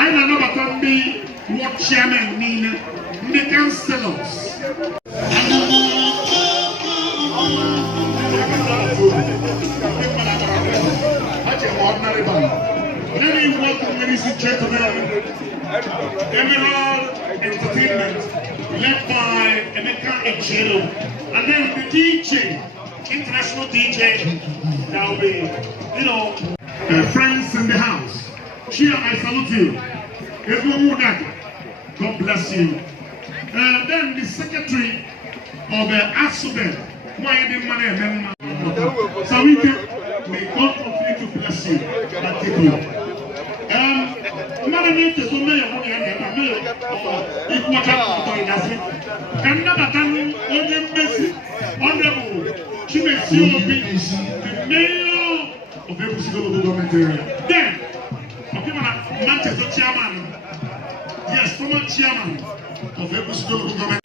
I know about me, what chairman mean, the councillors. Let me welcome, ladies and gentlemen, Emerald Entertainment, led by Emeka Echero, and then the DJ, international DJ, that will be, friends in the house. Chia, I salute you. Everyone, God bless you. Then the secretary of Asube, why the money and so we can, may God continue to bless you and keep you. Mother name is only a money and if what happened, can never done only messy, honorable. She may see the mayor of Ekwusigo government area. Then, Manchester chairman, yes, former chairman of Ekwusigo government.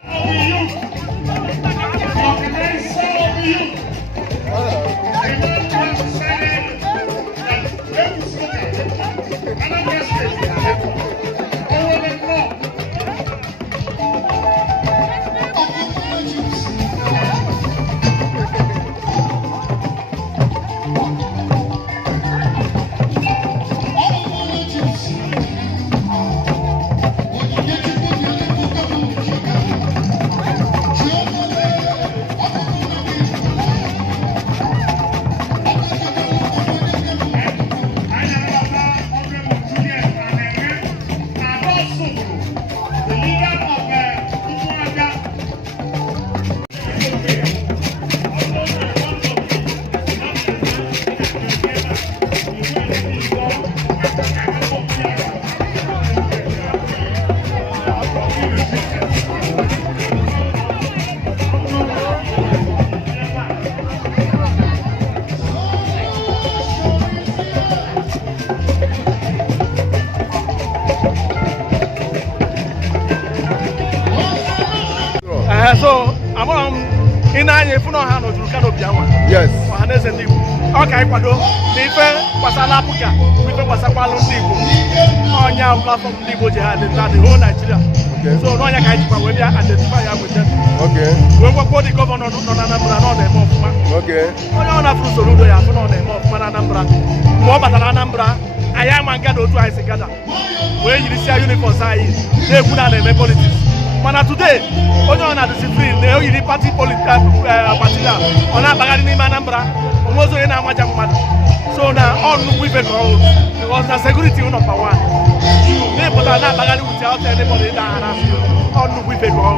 anyị efu na ọha nọjuru kanopi anwa ọhaneze ndị Igbo ọ ka anyị kwado na ife gbasara Apga ife gbasakwalụ ndị Igbo ọnya platform ndị Igbo ji ha adịta the whole Nigeria so n'ọnya ka anyị jikwa wee bịa identify ya weta wee gwakwa dị gọvanọ nọ na Anambra na ọ na-eme ọfụma onye ọ na-afụrụ usoro udo ya afụ na ọ na-eme ọfụma na Anambra mgbe ọ batara Anambra anyị ama ngada otu anyị si gada wee yirisia uniforms anyị na-ekwu na na-eme politics mana today onye ọ na-adịsi free na oyiri pati material ọ na-akpagharị n'ime Anambra onwezi onye na-amaja mmadụ so na ọ nnukwu ife ka ọ because na security number one na-epụtara na-akpagharị wuti out anybody na-ahara ọ nnukwu ife ka ọ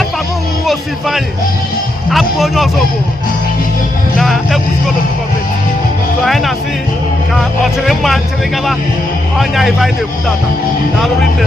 afa m nwa osi Ifeanyị abụ onye ọzọ bụ na Ekwusigo local government so anyị na-asị ka ọ chịrị mma chịrị gala ọnya ife anyị na-ekwu tata na alụrụ nne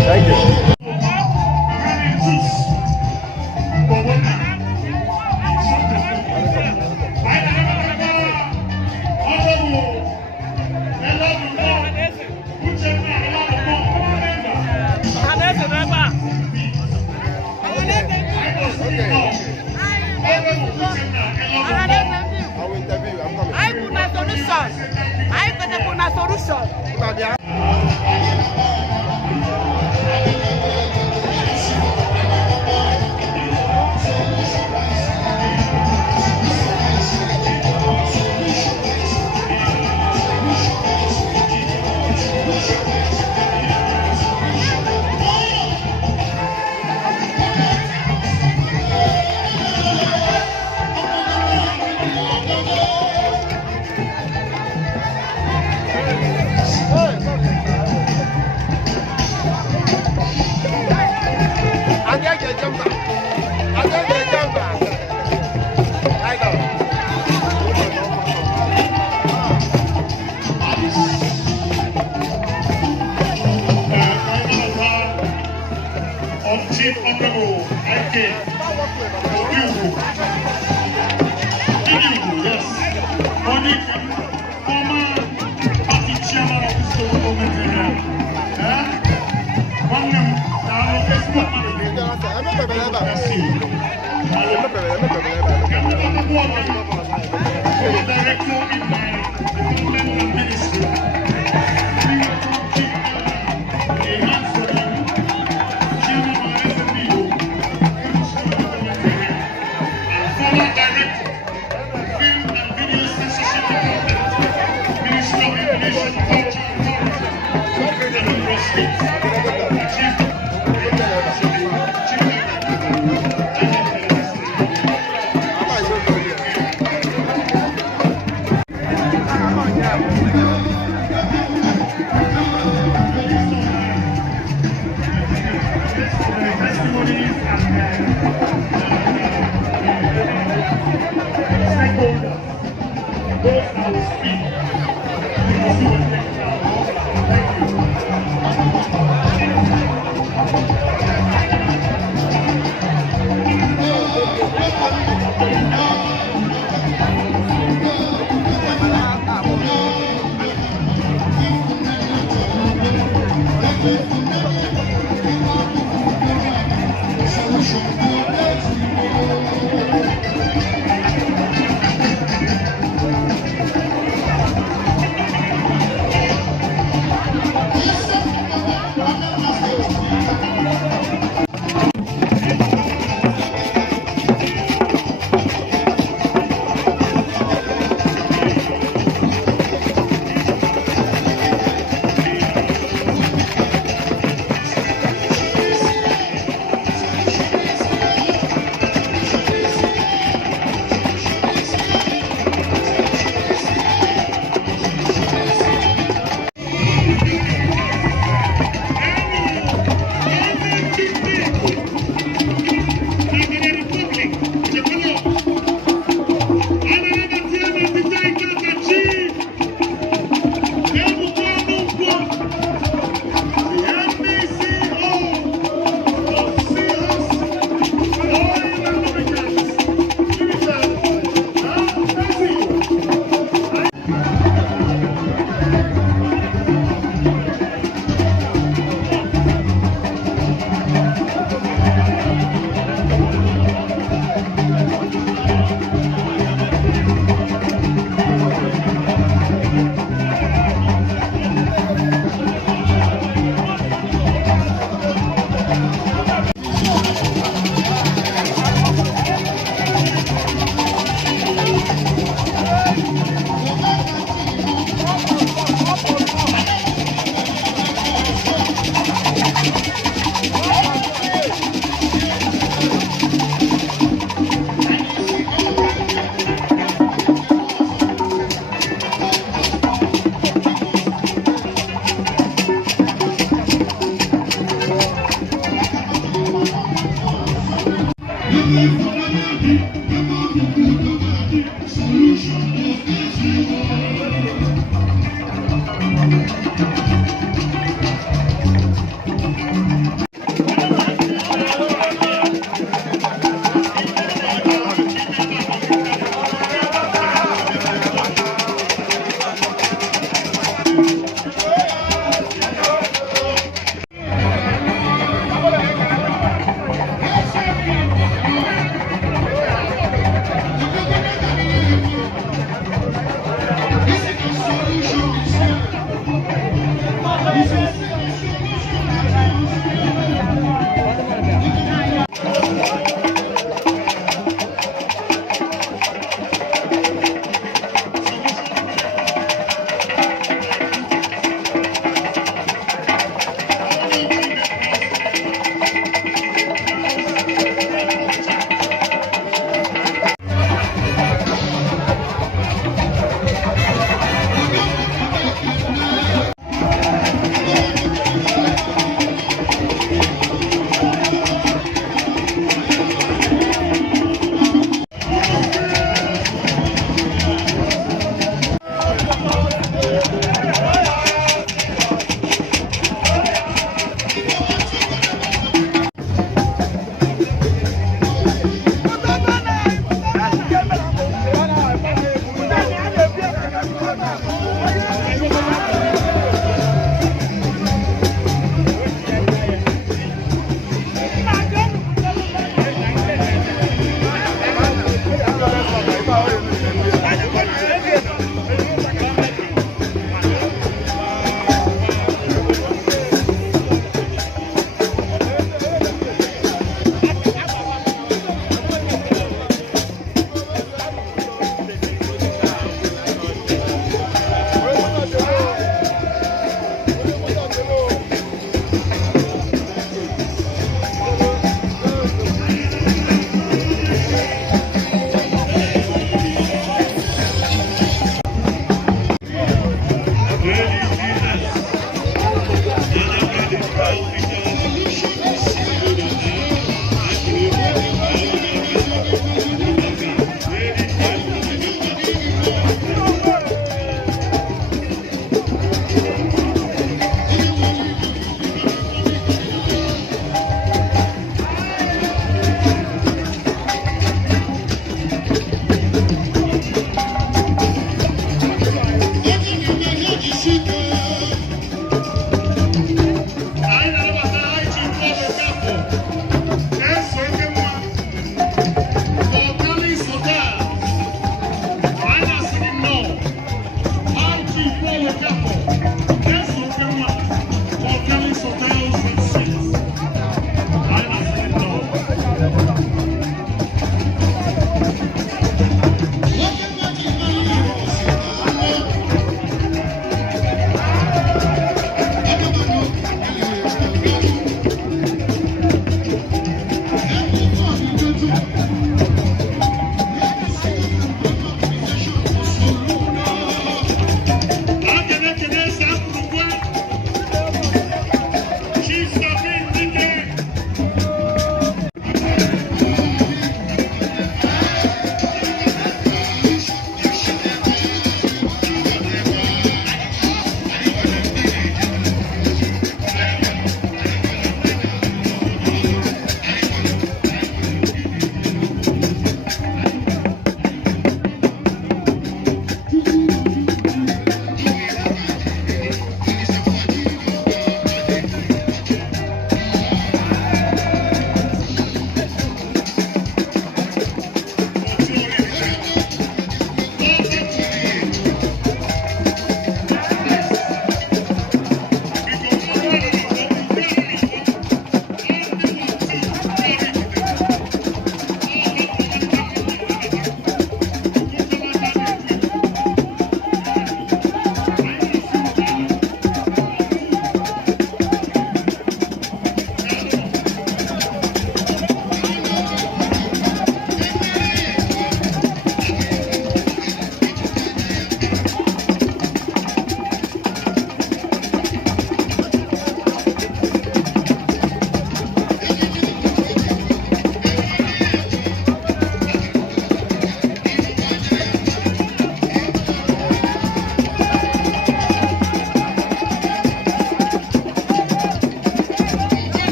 Chief Honorable Apga, yes. Former party chairman of this government area. One name, director in my government ministry.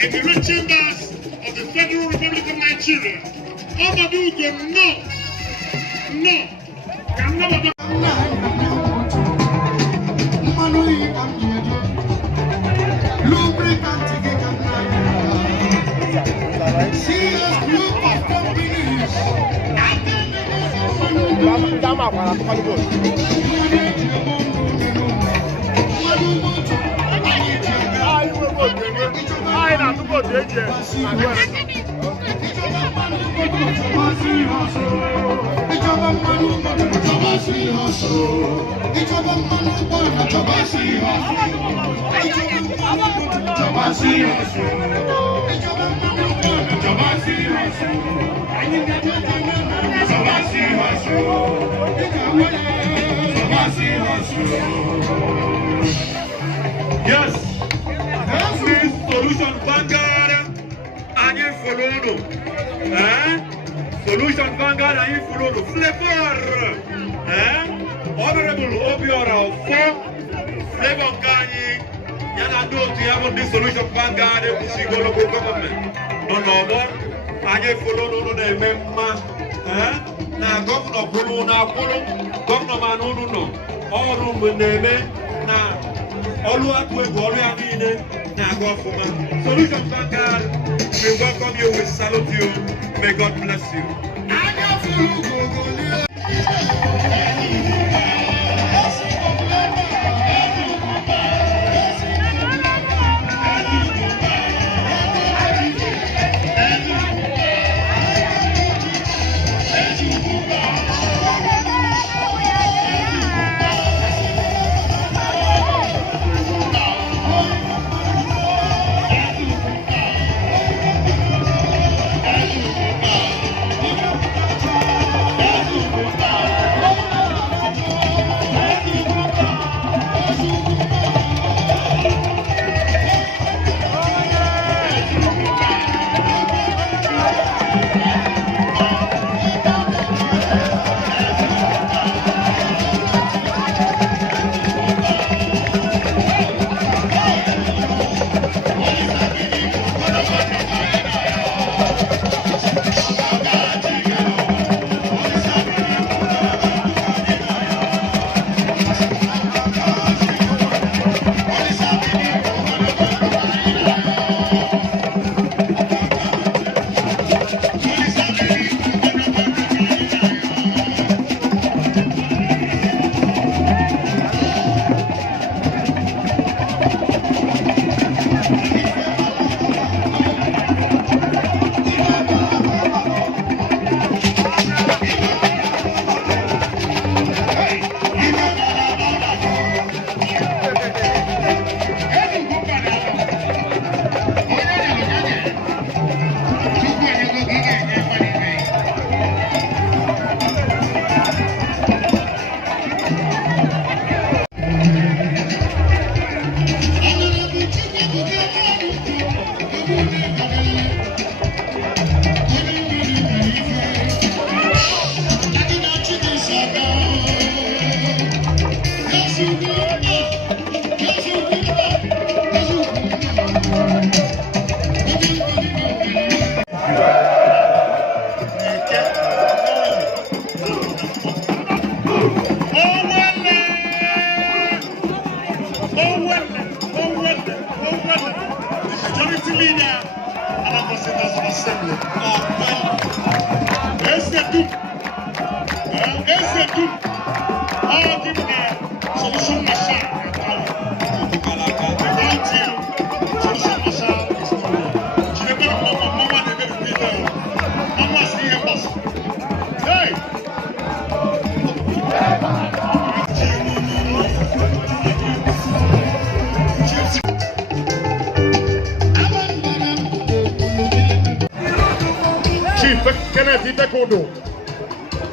in the red chambers of the Federal Republic of Nigeria. Obadugo, no. Serious group of companies. Yes, this solution Vanguard and you follow. Solution Vanguard and you follow. Flavor. Honorable Obiora of 4. Flavor Gani. Yana do to have this solution Vanguard Ekwusigo local government. No more. And you follow the member. Na governor Bulu na Bulu. Governor Manu no. All room with name. Na Solution Vanguard, we welcome you, we salute you, may God bless you.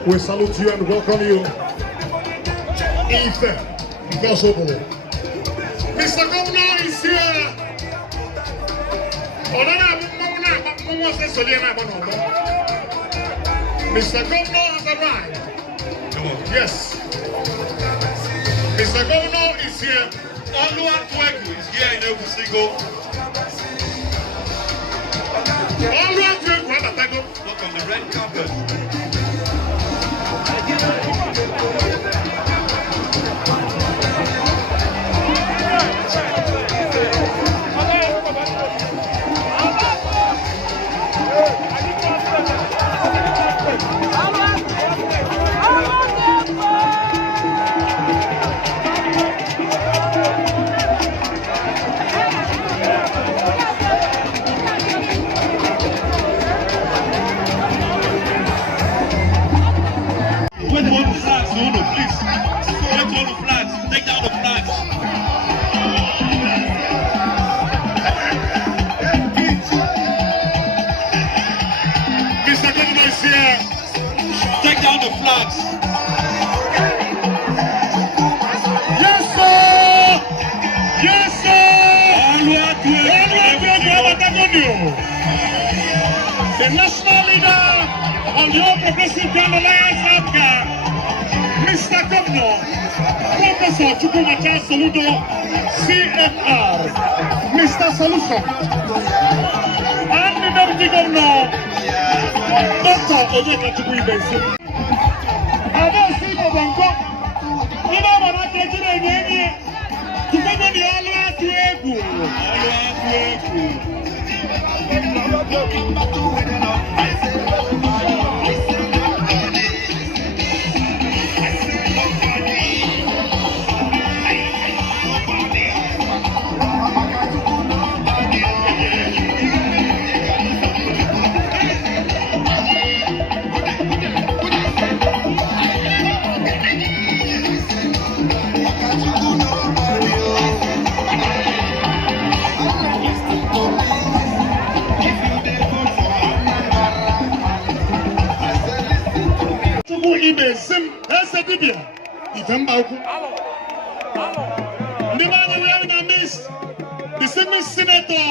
We salute you and welcome you. Ife Gosobo. Mr. Governor is here. Mr. Governor has arrived. Yes. Mr. Governor is here. Oluwatwegu is here in Ekwusigo. the flags. Yes, sir! Yes, sir! The national leader of the All Progressive Grand Alliance, Apga, Mr. Governor, Professor Chukwuemeka Soludo, CFR, Mr. Solution, and the Deputy Governor, Dr. Onyeka Chukwuemeka. I don't see the Bango. You know what I get to the game. To go to the Ekwusigo. Distinguished Senator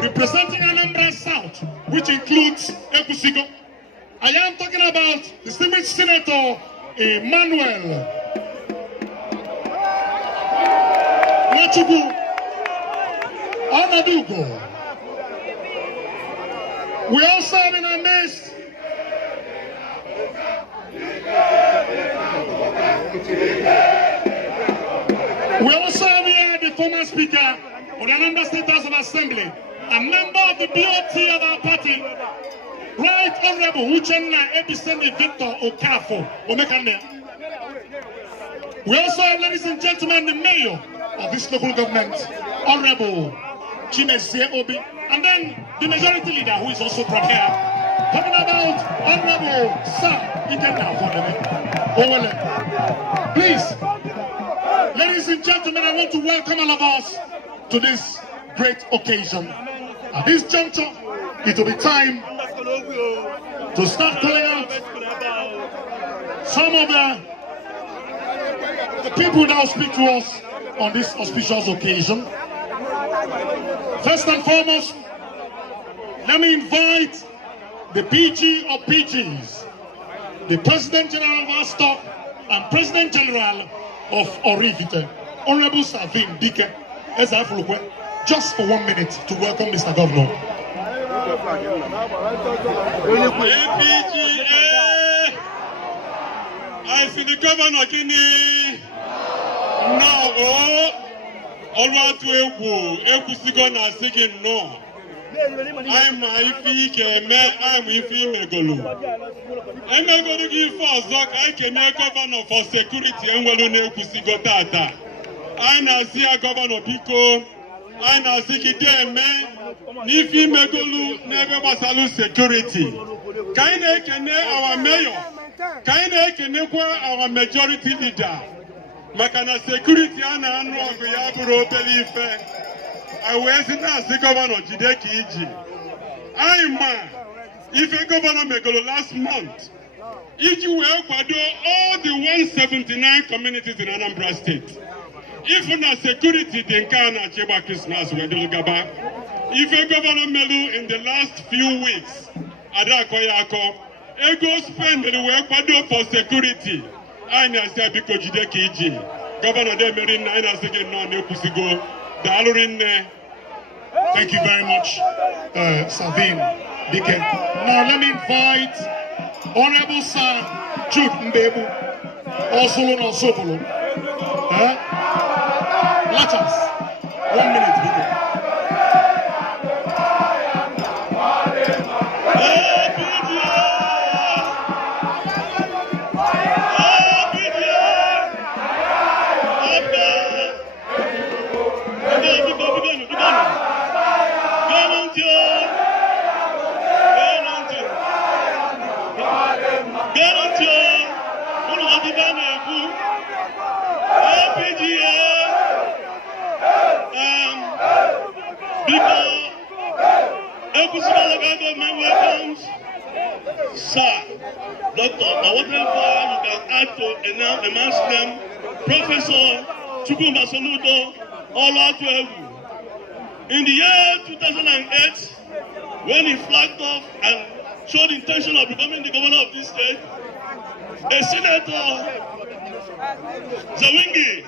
representing Anambra South, which includes Ekwusigo. I am talking about distinguished Senator Emmanuel Nwachukwu Onadugo. We also have in our midst the former Speaker of the Anambra State House of Assembly, a member of the BOT of our party, Right Honorable Uchenna Ebisendi Victor Okafo Omekane. We also have, ladies and gentlemen, the mayor of this local government, Honorable Chimezie Obi, and then the majority leader, who is also from here, talking about Honorable Sam Ikenna. Please, ladies and gentlemen, I want to welcome all of us to this great occasion. At this juncture, it will be time to start calling out some of the people that will speak to us on this auspicious occasion. First and foremost, let me invite the PG of PGs, the President General of Astor and President General of Orivite, Honorable Savin Dike, just for 1 minute to welcome Mr. Governor. I see the governor Kini. Now, all to Ekwusigo na singing no. I'm Megolu. I'm going to give for Zok. I can make governor for security and well Ekwusigo Tata. I see a governor Pico. I see Kideme. Nifi Megolu never was security. Kaine Kene our mayor. Kaine Kene our majority leader. Makana security ana anu aguyaburo believe. I was in as the governor Jideki Iji. If a governor Megolo last month, Iji will kwado all the 179 communities in Anambra State. If not security, then Kana Cheba Christmas with Gaba. If a governor Melu in the last few weeks, Adakoyako, Ego spend the work for security. I say because Jideki Iji. Governor Demerin, I say no Ekwusigo. Thank you very much, Savin Dike. Now let me invite Honorable Sir Jude Mbebu, also known as Sobolo. Let us. 1 minute, Dike. Ekwusigo Government welcomes Sir, Doctor, whatever you can add to announce the man's name, Professor Chukwuma Soludo Olatuegu. In the year 2008, when he flagged off and showed the intention of becoming the governor of this state, a senator, Zawingi,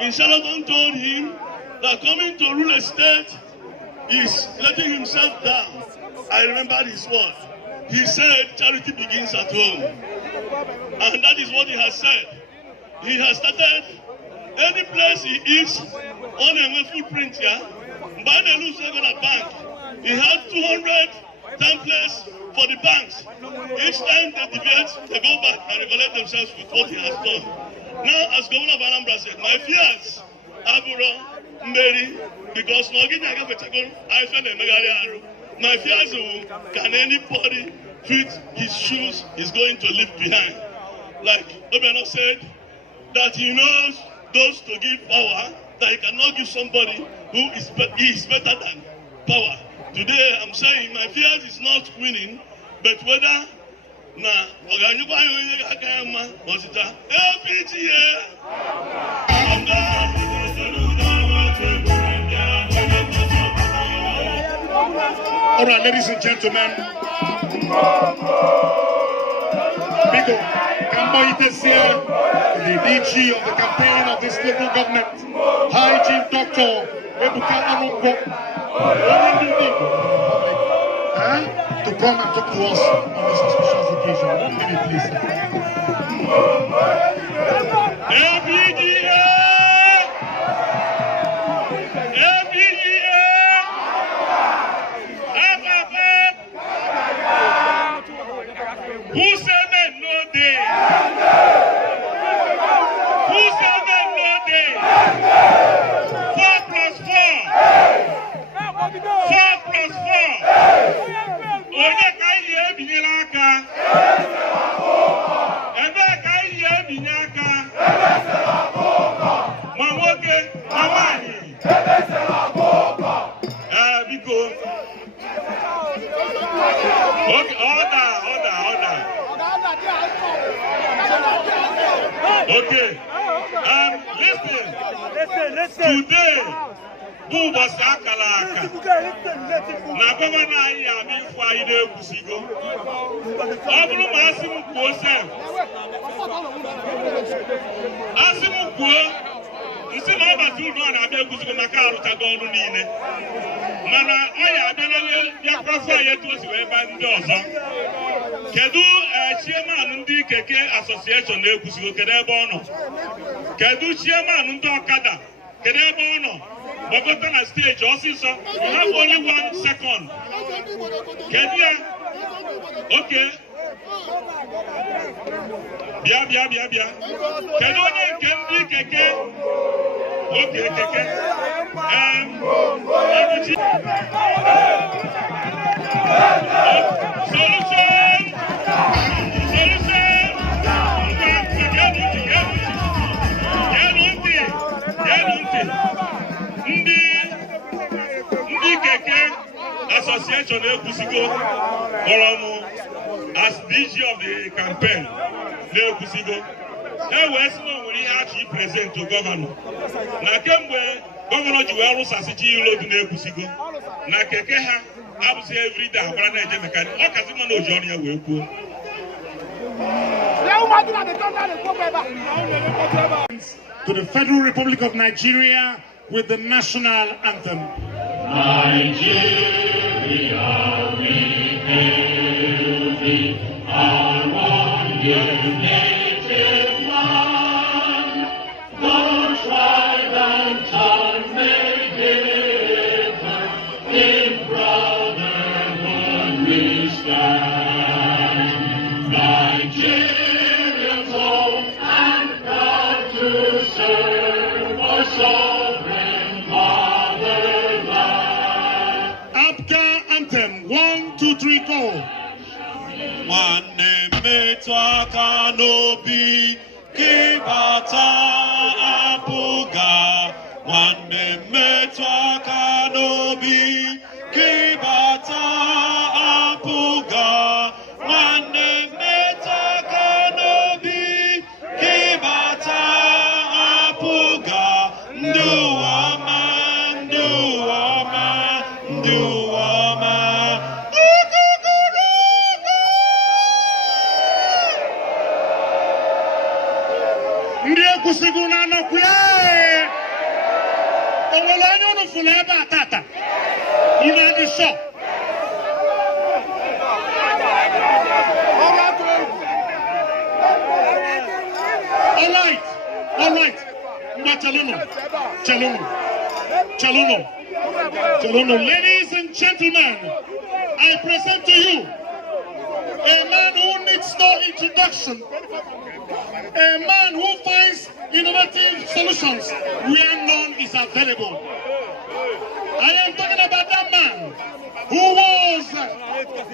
in Charlatan told him that coming to rule a state is letting himself down. I remember his word. He said charity begins at home. And that is what he has said. He has started any place he is on a footprint here. By the loose a bank, he had 200 templates for the banks. Each time they debate, they go back and recollect themselves with what he has done. Now, as Governor of Anambra said, my fears, Aburo, Mberi, because my fears can anybody fit his shoes he's going to leave behind. Like Governor said, that he knows those to give power, that he cannot give somebody who is better than power. Today, I'm saying my fears is not winning, but whether na All right, ladies and gentlemen. Biko, Kamboitesia, the DG of the campaign of this local government, High Chief Dr. Ebuka Anukwo, to come and talk to us on this auspicious occasion. Maybe please. Who said that no day? Who said that no day? 4 plus 4. 4 plus 4. Oye kai ye binyaka. Ebe kai ye binyaka. Mawoke, mawani. Biko. Okay, order. Okay. Listen. Today, who was Akalaka? Na governor anyị ami kwa ide Ekwusigo. Ọ bụrụ ma asị m kwuo sef. Asị m kwuo, nsị na ọbata unu a na-abịa Ekwusigo maka arụchago ọrụ niile. Mana ọ ya abịalele ya kwafọ ya etu o si wee ba ndị ọzọ. Kedu chairman ndị keke association na-Ekwusigo kedu ebe ọ nọ? Kedu chairman ndị ọkada kedu ebe ọ nọ? Gbagota na stage ọsịsọ, you have only 1 second. Kedu ya? Okay. Bịa. Kedu onye nke ndị keke? Okay, keke. Solution. Ndị keke association Ekwusigo kpọrọ as DG of the campaign Ekwusigo. Wee sị na o nwere ihe achọ ipresent to gọvanọ. Na kemgbe gọvanọ ji wee rụsasịcha ilo dị n'Ekwusigo, na keke ha abụsị everyday agbara na-eje mekanik. Ọ kazi nọ n'oji ọrụ ya wee kwuo. To the Federal Republic of Nigeria with the national anthem. Nigeria, we hail thee, our one native land. The tribe and tongue may differ, in brotherhood we stand. Nigerians old and proud to serve our sovereign fatherland. Apga anthem, 1, 2, 3, go. Nwanne metụ aka n'obi kịbata apụga. Nwanne metụ aka n'obi kịbata apụga. full eba tata. Una di show. All right. Chaluno. Ladies and gentlemen, I present to you a man who needs no introduction, a man who finds innovative solutions where none is available. I am talking about that man who was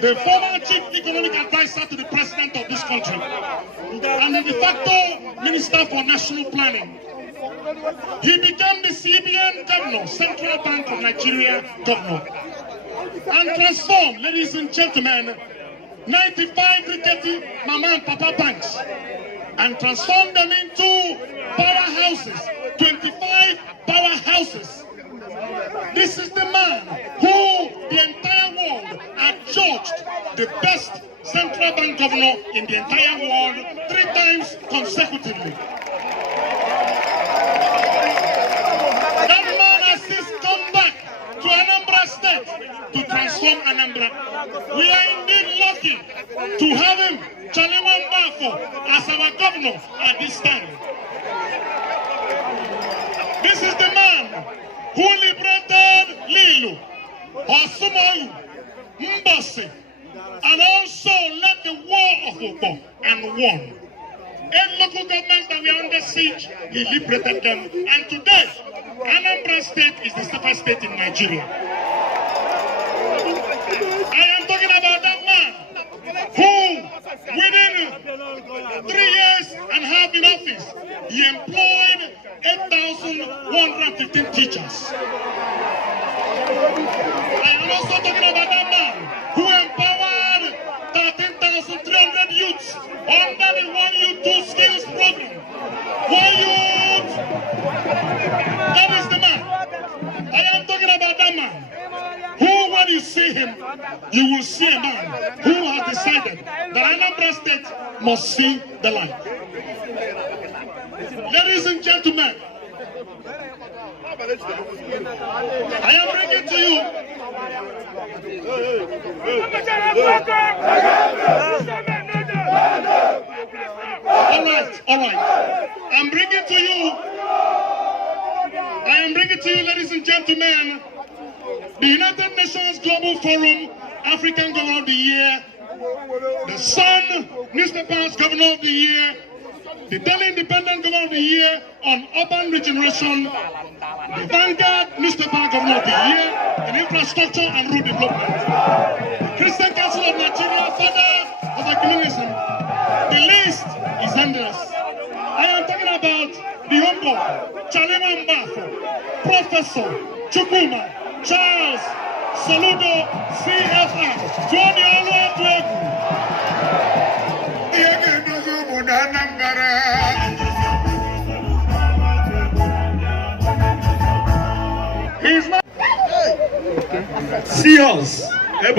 the former chief economic advisor to the president of this country and the de facto minister for national planning. He became the CBN governor, Central Bank of Nigeria governor, and transformed, ladies and gentlemen, 95 rickety mama and papa banks and transformed them into powerhouses, 25 powerhouses. This is the man who the entire world adjudged the best central bank governor in the entire world 3 times consecutively. That man has since come back to Anambra State to transform Anambra. We are indeed lucky to have him, Chalewan Bafo, as our governor at this time. This is the man who liberated Lilu, Osumoyu, Mbasi, and also led the war of Opo and won. 8 local governments that were under siege, he liberated them. And today, Anambra State is the safest state in Nigeria. I am talking about that man who, within 3 years and a half in office, he employed 8,115 teachers. I am also talking about that man who empowered 13,300 youths under the One Youth, Two Skills program. One Youth! That is the man. I am talking about that man who, when you see him, you will see a man who has decided that Anambra State must see the light. Ladies and gentlemen, I am bringing to you all right. I am bringing to you, ladies and gentlemen, the United Nations Global Forum African Governor of the Year, the Sun Newspaper's Governor of the Year, the Daily Independent Governor of the Year on Urban Regeneration, the Vanguard Newspaper Governor of the Year in Infrastructure and Rural Development, the Christian Council of Nigeria Father of Ecumenism. The list is endless. I am talking about the humble Chalewan Bafo, Professor Chukwuma Charles Soludo CFR, Johnny Oluwatuegu. He's not. See us. Your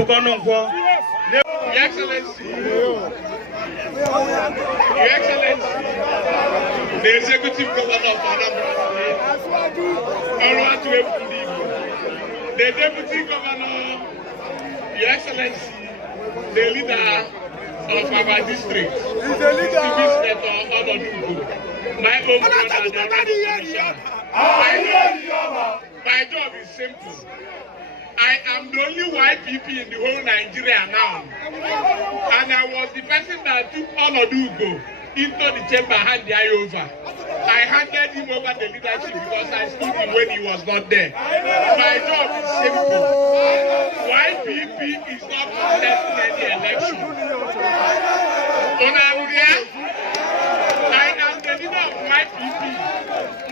Excellency. Your Excellency. The Executive Governor of Anambra State. The Deputy Governor. Your Excellency. The leader of our district. My own my job is simple. I am the only YPP in the whole Nigeria now. And I was the person that took Onodugo into the chamber and handed the over. I handed him over the leadership because I stood him when he was not there. My job is simple. YPP is not contesting any election. I am the leader of YPP.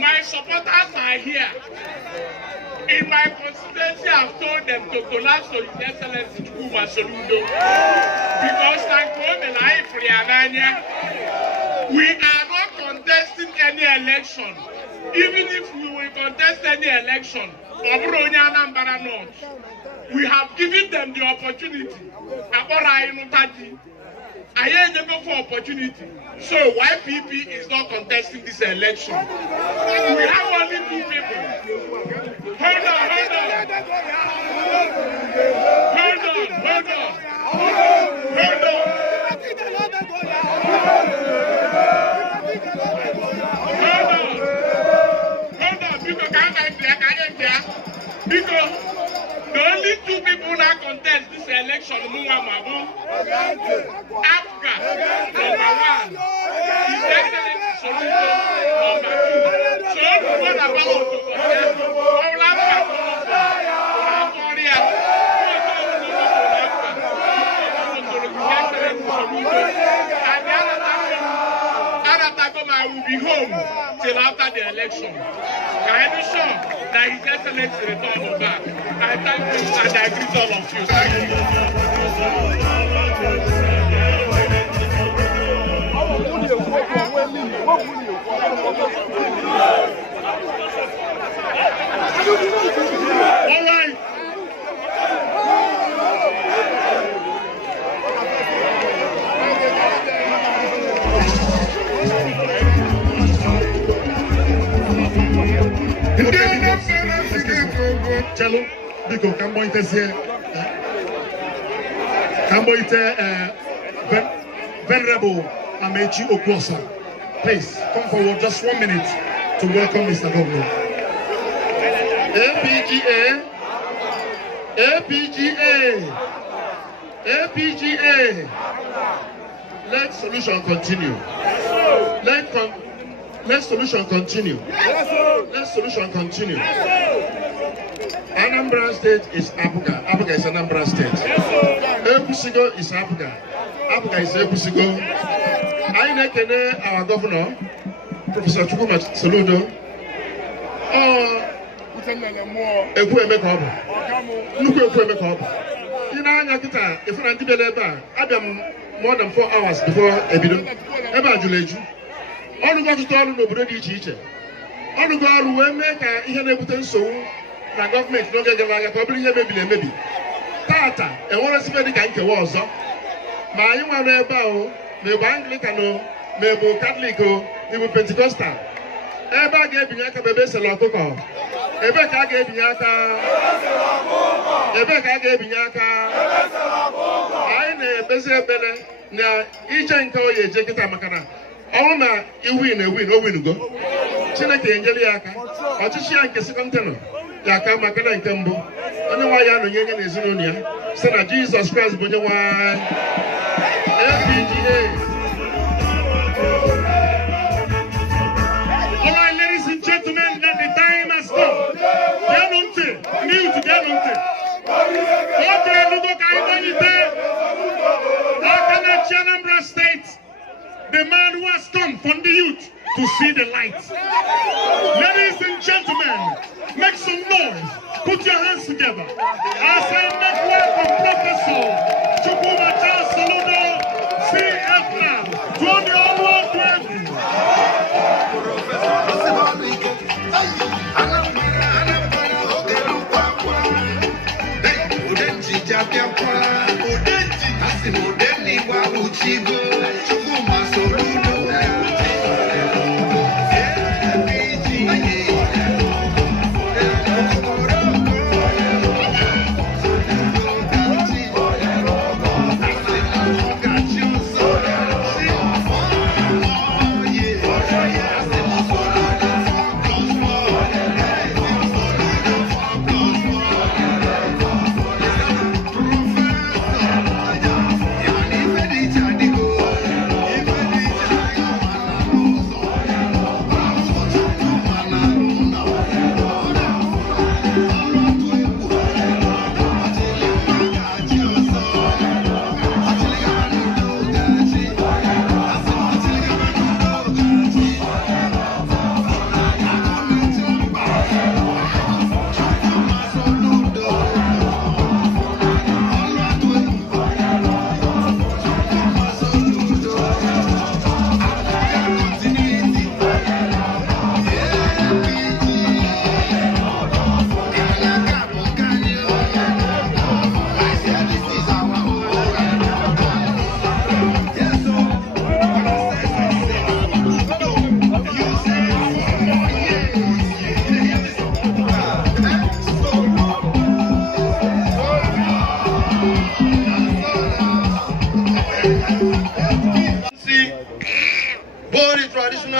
My supporters are here. In my constituency, I've told them to collapse to His Excellency Chukwuma Soludo. Because we are not contesting any election. Even if we will contest any election, we have given them the opportunity. I ain't never for opportunity. So YPP is not contesting this election. We have only 2 people. Hold on. Because the only two people that contest this election, Apga, number one, His Excellency Soludo, number two. So everyone about to contest, I will be home till after the election. I am sure that His Excellency return back. I thank you and I greet all of you. All right. Cello, Biko, Kambo Ite Venerable Amechi Okwosa. Please come forward just 1 minute to welcome Mr. Governor. APGA. Let solution continue. Let solution continue. Let solution continue. Anambra State is Apga. Apga is Anambra State. Ekwusigo is Apga. Apga is Ekwusigo. I nekene our governor, Professor Chukwuma Soludo. Ekwueme ka obu. Nnukwu ekwueme ka obu. Ina anya kita ifuna ndi bele ebe a, abịam more than 4 hours before ebido. Ebe a jụrụ eju. Ọnụ ọtụtụ ọrụ n'obodo dị iche iche. Ọnụ ọrụ wee mee ka ihe na-ebute nsogbu na gọọmenti n'oge gara aga ka ọ bụrụ ihe mebiri emebi. Tata enwere sibe dị ka nkewa ọzọ. Ma anyị nwere ebe ahụ ma ịbụ Anglican o, ma ịbụ Catholic o, ma ịbụ Pentecostal. Ebe a ga-ebinye aka bụ ebe esela ọkụkọ. Ebe ka a ga-ebinye aka. Ebe ka a ga-ebinye aka. Anyị na-ebezi ebele na ije nke oyi eje kịta maka na ọrụ na iwin ewin o winugo. Chineke enyere ya aka. Ọchịchị ya nke sekọntenọ ya aka maka na nke mbụ. Onye nwa ya anọnye nye n'ezinụlọ ya sị na Jizọs Kraịst bụ onye nwa APGA. All right, ladies and gentlemen, that the time has come. Mute, Anambra State, the man who has come from the youth to see the light. Ladies and gentlemen, make some noise. Put your hands together. As I make welcome Professor Chukwuma Soludo, CFA, to the all-world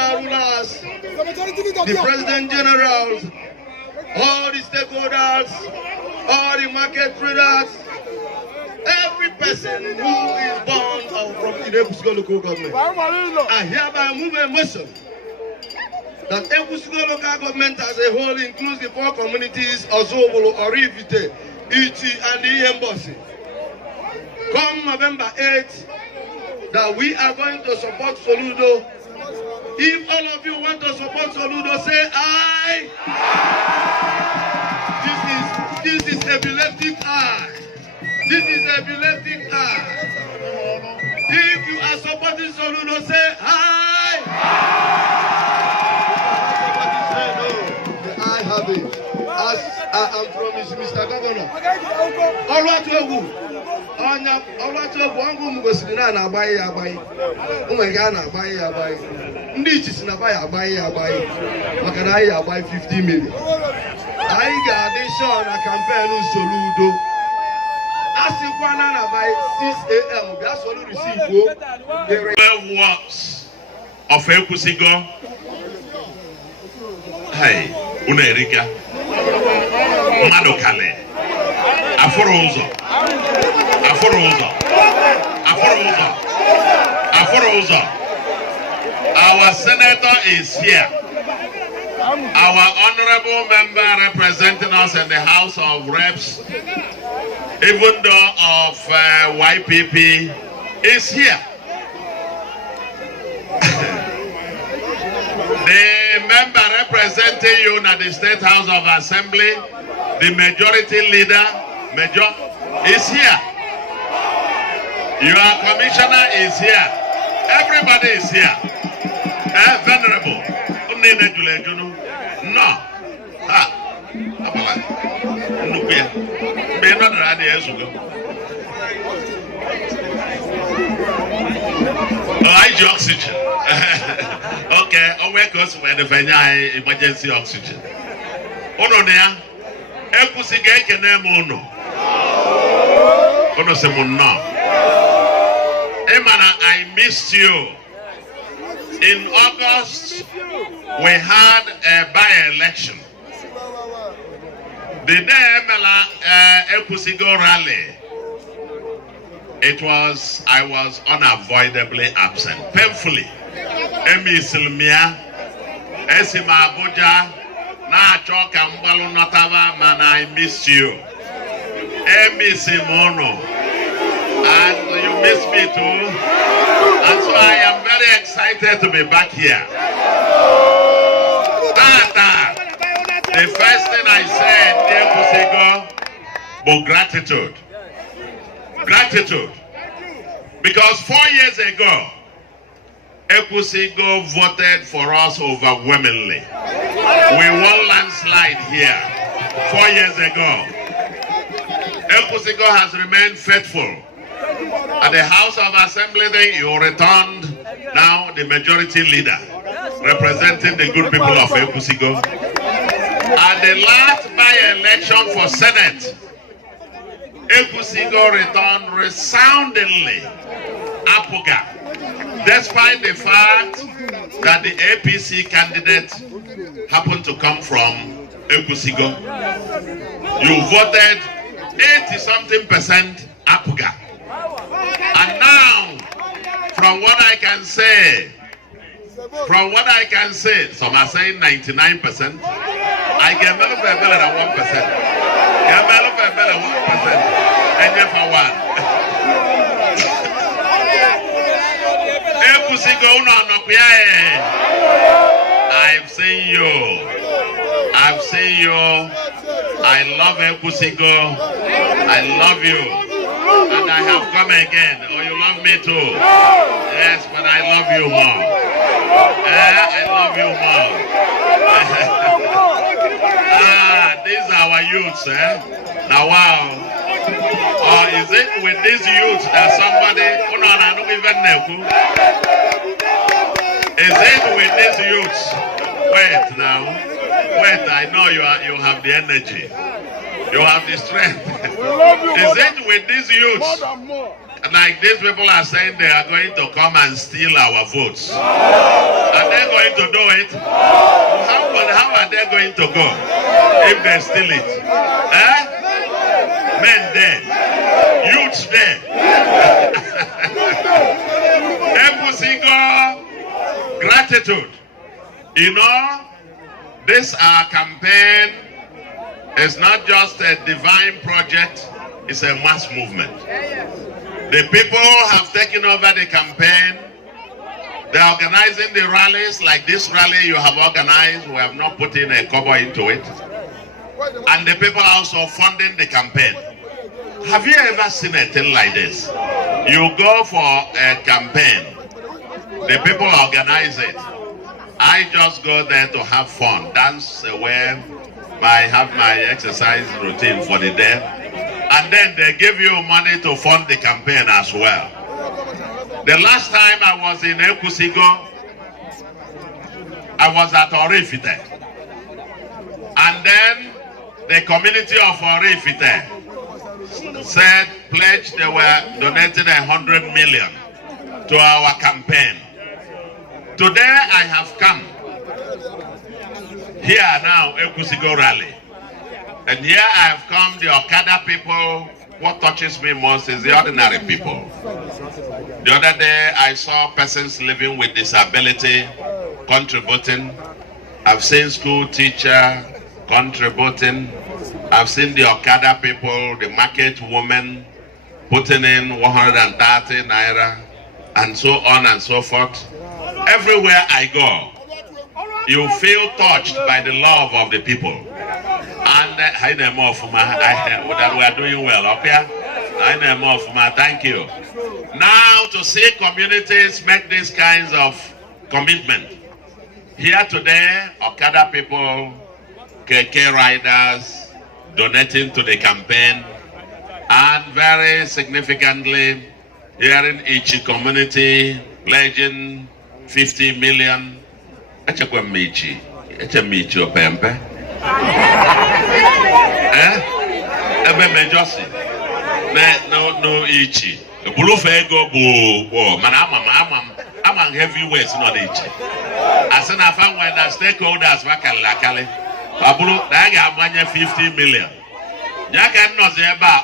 traditional rulers, the president generals, all the stakeholders, all the market traders, every person who is born from the Ekwusigo local government. I hereby move a motion that Ekwusigo local government as a whole includes the 4 communities of Zobolo, Orifite, Ichi, and Ihembosi. Come November 8th, that we are going to support Soludo. If all of you want to support Soludo, say aye. This is epileptic aye. This is epileptic aye. If you are supporting Soludo, say aye. The aye have it. As I am promised, Mr. Governor. All right, Wangu gosiri na na-agbaghị ya agbaghị. Ụmụ ga na-agbaghị ya agbaghị. Ndị ichisi na ya agbaghị ya agbaghị. Maka na anyị agbaghị 50 million. Anyị ga-adị sure na campaign Soludo. Asikwana na by 6 a.m. bịa solu receive the 12 works of Ekwusigo. Hey, unu erika. Mmadụ kale. Afụrụ ụzọ. Our senator is here. Our honorable member representing us in the House of Reps, even though of YPP, is here. The member representing you in the State House of Assembly, the majority leader, is here. Your commissioner is here. Everybody is here. Venerable. No. I oxygen. Okay, where goes when the emergency oxygen? Ono there. Ekwusigo ekene mono. Ono se mono. Emana, I missed you. In August, we had a by-election. The day Emela Ekwusigo rally, I was unavoidably absent, painfully. Emi Silmia, Esima Abuja, na Choka Mbalu Notava, man, I missed you. Emi Simono, and you missed me too. And so I am very excited to be back here. The first thing I said, Ekwusigo, was gratitude. Gratitude. Because 4 years ago, Ekwusigo voted for us overwhelmingly. We won landslide here 4 years ago. Ekwusigo has remained faithful. At the House of Assembly, then you returned now the majority leader, representing the good people of Ekwusigo. At the last by-election for Senate, Ekwusigo returned resoundingly Apga, despite the fact that the APC candidate happened to come from Ekwusigo. You voted 80-something% Apga. And now, from what I can say, some are saying 99%. I get better than 1%. Get better than 1%. And yet for one. Ekwusigo no. I've seen you. I love Ekwusigo. I love you. And I have come again. Oh, you love me too? Yes, but I love you more. I love you more. These are our youths, Now, wow. Or is it with these youths that somebody... Is it with these youths? Wait now. Wait, I know you have the energy. You have the strength. We love you. Is it with these youths? More than more. Like these people are saying they are going to come and steal our votes. Are they going to do it? How are they going to go if they steal it? Eh? Men there, youths there. Ekwusigo, gratitude. You know, this our campaign is not just a divine project, it's a mass movement. The people have taken over the campaign. They're organizing the rallies like this rally you have organized. We have not put in a cover into it. And the people are also funding the campaign. Have you ever seen a thing like this? You go for a campaign. The people organize it. I just go there to have fun. Dance away. I have my exercise routine for the day. And then they give you money to fund the campaign as well. The last time I was in Ekwusigo, I was at Orifite. And then the community of Orifite said, pledged they were donating 100 million to our campaign. Today I have come here now, Ekwusigo rally. And here I have come, the Okada people. What touches me most is the ordinary people. The other day I saw persons living with disability contributing. I've seen school teacher contributing. I've seen the Okada people, the market women putting in 130 naira and so on and so forth. Everywhere I go, you feel touched by the love of the people. And that we are doing well, okay? Thank you. Now to see communities make these kinds of commitment. Here today, Okada people, KK riders, donating to the campaign, and very significantly, here in each community, pledging 50 million. No ichi. Bulufa ego bu mana amam heavyweights not ichi. As I found when the stakeholders wakali abulu na ga amanye 50 million. Nyaka nnoze ebe a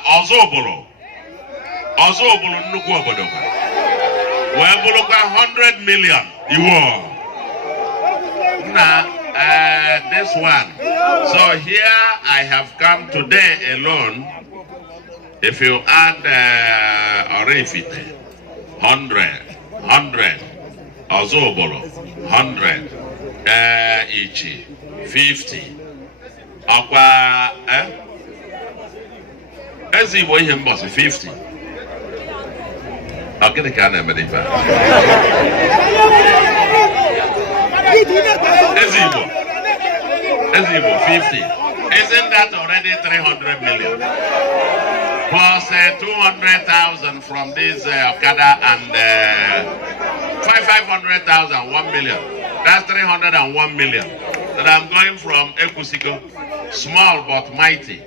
ọzọ obulu nnukwu obodo kwa. We bulukwa 100 million iwo. Na this one. So here I have come today alone. If you add Orifite, 100, Ozobolo, 100, Ichi, 50, Aqua, Ezibo him was 50. I'll get a can of Medifa. Ezibo, 50. Isn't that already 300 million? Plus 200,000 from this Okada and 500,000, 1 million. That's 301 million. That I'm going from Ekwusigo, small but mighty.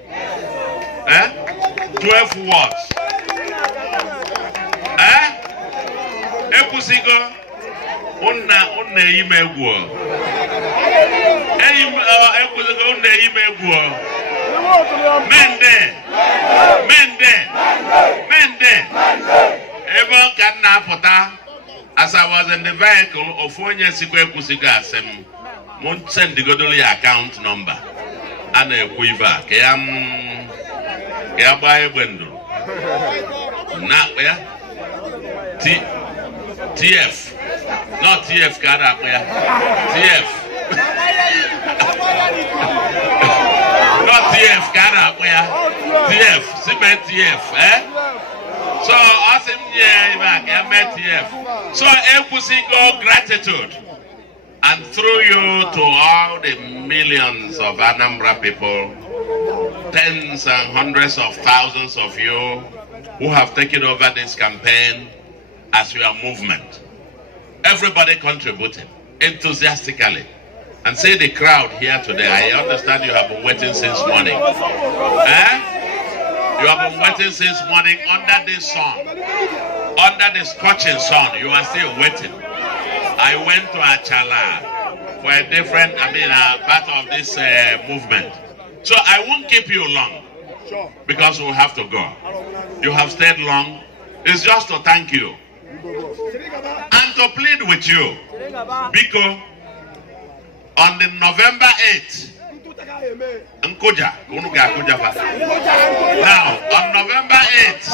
12 watts. Ekwusigo, unne imegwo. Ekwusigo unne imegwo. Mende. Even can now put as I was in the vehicle of 1 year Ekwusigo asem, won't send the Godoli account number and a quiver. Kaya buy a window. Not where TF, not TF card up there. TF. Not TF, Ghana, TF, cement TF, So, awesome, yeah, I met TF. So, Ekwusigo gratitude. And through you to all the millions of Anambra people, tens and hundreds of thousands of you who have taken over this campaign as your movement. Everybody contributing enthusiastically. And see the crowd here today. I understand you have been waiting since morning. Eh? You have been waiting since morning under this sun. Under the scorching sun. You are still waiting. I went to Achala for a different, part of this movement. So I won't keep you long because we'll have to go. You have stayed long. It's just to thank you and to plead with you. Because on the November 8th, now on November 8th,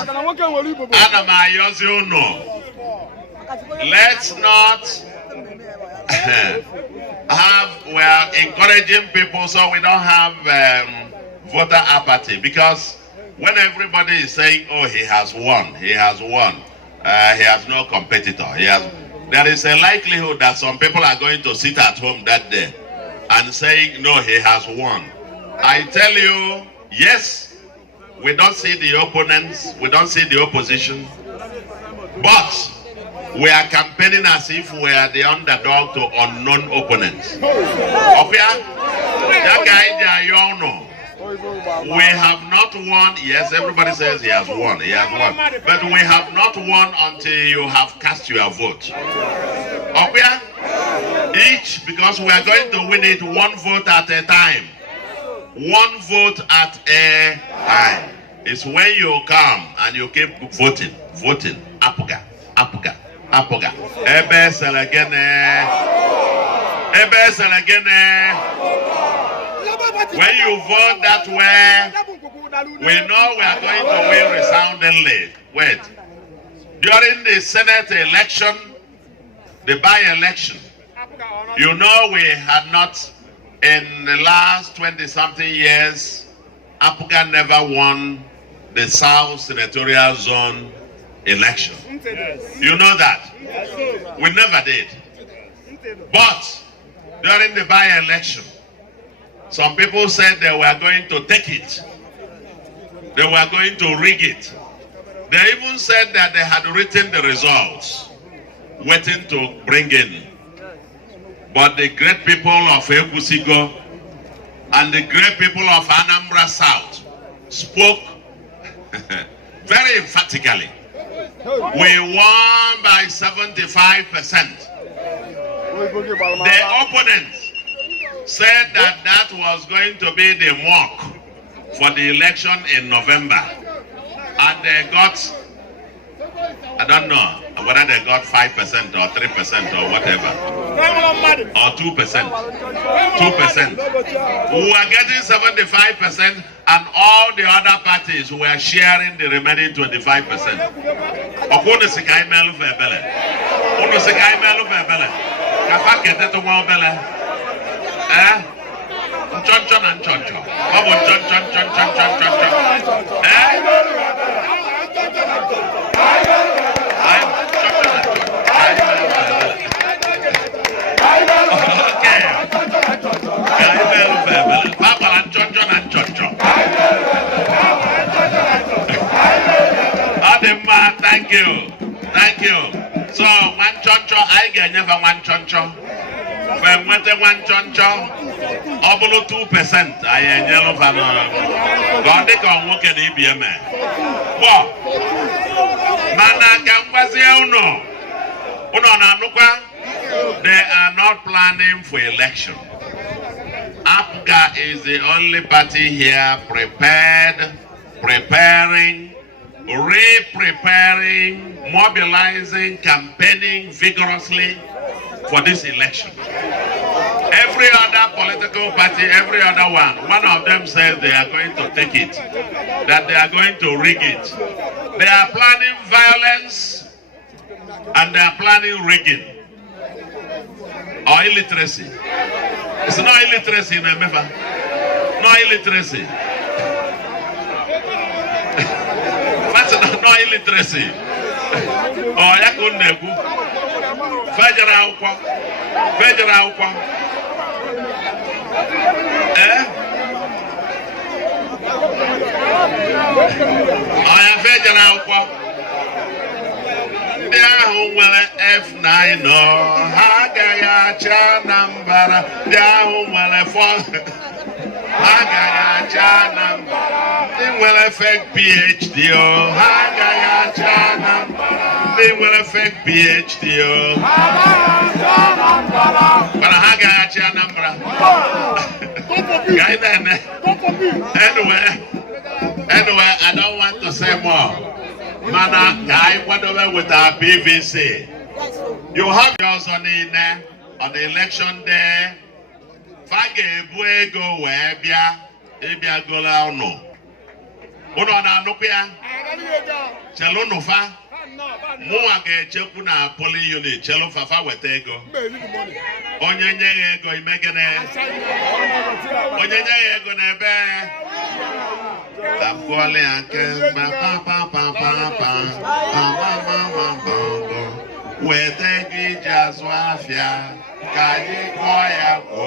let's not we're encouraging people so we don't have voter apathy, because when everybody is saying, oh, he has won, he has no competitor, there is a likelihood that some people are going to sit at home that day and saying, no, he has won. I tell you, yes, we don't see the opponents, we don't see the opposition, but we are campaigning as if we are the underdog to unknown opponents. Okay? That guy there, you all know. We have not won. Yes, everybody says he has won. He has won. But we have not won until you have cast your vote. Okay? Each, because we are going to win it one vote at a time. One vote at a time. It's when you come and you keep voting. Apga. Ebe Selagene. When you vote that way, we know we are going to win resoundingly. Wait. During the Senate election, the by-election, you know we had not, in the last 20-something years, Apga never won the South Senatorial Zone election. You know that? We never did. But during the by-election, some people said they were going to take it. They were going to rig it. They even said that they had written the results, waiting to bring in. But the great people of Ekwusigo and the great people of Anambra South spoke very emphatically. We won by 75%. The opponents said that that was going to be the mark for the election in November. And they got, I don't know whether they got 5% or 3% or whatever. Or 2%. 2%. We were getting 75% and all the other parties were sharing the remaining 25%. Chonchon and chonchon. How about chonchon? Papa and chonchon and chonchon. Adema, thank you. So one chonchon, I get never one chonchon. When one chonchon. Obolo 2%. I am yellow fan. God, they can work at EBM. Well, they are not planning for election. Apga is the only party here preparing, re-preparing, mobilizing, campaigning vigorously for this election. Every other political party, every other one of them says they are going to take it, that they are going to rig it. They are planning violence and they are planning rigging or illiteracy. It's not illiteracy, remember? No illiteracy. That's not illiteracy. Oh, ya kunegu. Fajara ukwa. I have fed an outcome. They are home nwere F9 ha agaghị achị Anambra ndị ahụ nwere ha agaghị achị Anambra ndị nwere fake PhD ha agaghị achị Anambra ndị nwere fake PhD mana ha agaghị achị Anambra. Anyway, I don't want to say more. Mana, whatever with our PVC. You have yours on the election day. Fage buego webia, ebia gola ono. Uno na nukia. Chelo no fa. Mua ge cheku na poli unit. Chelo fafa wetego. Onye nye ego imegene. Onye nye ego nebe. I'm calling again. Where they get as wafia, can you call ya go?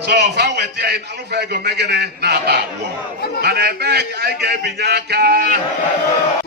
So if I were there in Alufego Megane, now back war. And I beg I gave Binyaka.